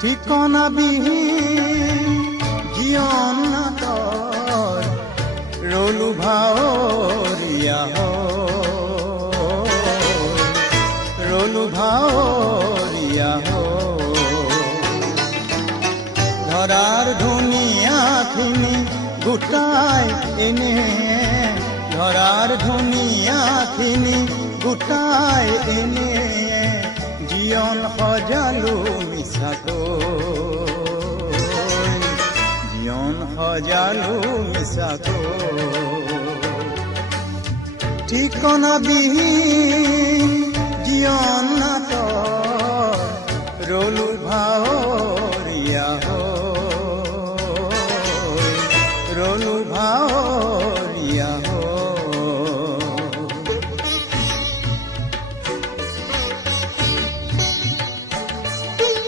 ঠিকনা বিহীন জীৱন নাটৰ ৰলো ভাৱৰীয়া ৰলো ভাৱৰীয়া ধৰাৰ ধুনীয়াখিনি গোটাই এনে ধৰাৰ ধুনীয়াখিনি গোটাই এনে জীৱন সজালো মিছাকৈ জীৱন সজালো মিছাকৈ ঠিকনা বিহীন জীৱন নাটৰ ৰলো ভাৱৰীয়া